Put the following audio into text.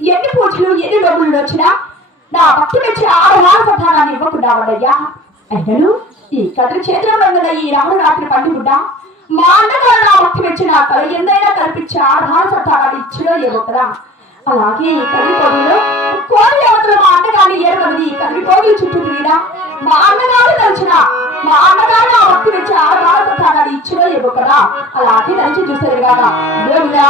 ఎన్ని పూజలు ఎన్ని లోగులు వచ్చినా నా భక్తులు ఇచ్చిన ఆహార ప్రధానాన్ని ఇవ్వకుండా వాడయ్యా. అయ్యను ఈ కథలు చేతిలో వందల ఈ రాత్రి పండుగ మా అన్నగారు నా భక్తులు ఇచ్చిన కళ ఎందైనా కల్పించే ఆహార ప్రధానాన్ని ఇచ్చిలో ఇవ్వకరా. అలాగే ఈ కవి కోవిలో కోరి దేవతలు మా అన్నగారిని ఏర్పడి ఈ కవి కోవిలు చుట్టూ తిరిగినా మా అన్నగారు తలిచిన మా అన్నగారు నా భక్తులు ఇచ్చిన ఆహార ప్రధానాన్ని ఇచ్చిలో ఇవ్వకరా. అలాగే తలిచి చూసారు కదా దేవుడా